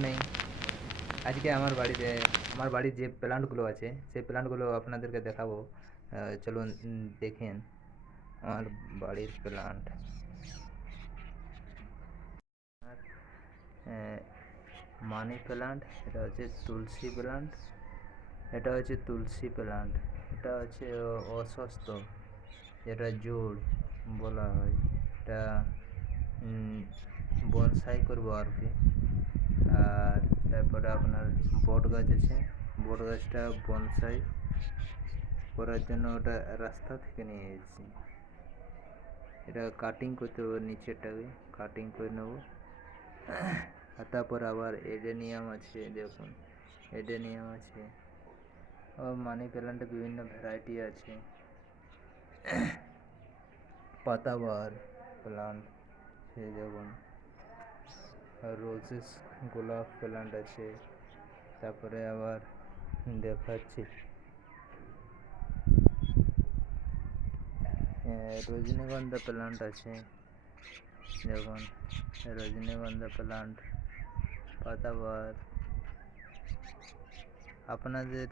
Morning. আজকে আমার বাড়ির যে প্ল্যান্টগুলো আছে সেই প্ল্যান্টগুলো আপনাদেরকে দেখাবো। চলুন দেখেন আমার বাড়ির প্ল্যান্ট। মানি প্ল্যান্ট, এটা হচ্ছে তুলসী প্ল্যান্ট, এটা হচ্ছে অসুস্থ, যেটা জোড় বলা হয়। এটা বনসাই করবো আর কি। আর তারপরে আপনার বট গাছ আছে, বট গাছটা বনসাই করার জন্য ওটা রাস্তা থেকে নিয়ে এসেছি। এটা কাটিং করতে হবে, নিচেরটাকে কাটিং করে নেবো। আর তারপর আবার এডেনিয়াম আছে, দেখুন এডেনিয়াম আছে। আর মানি প্ল্যান্টে বিভিন্ন ভ্যারাইটি আছে। পাতাবাহার প্ল্যান্ট, সেই দেখুন। আর রোজেস গোলাপ প্ল্যান্ট আছে। তারপরে আবার দেখাচ্ছি রজনীগন্ধা প্ল্যান্ট আছে, দেখুন রজনীগন্ধা প্ল্যান্ট, পাতাবাহার। আপনাদের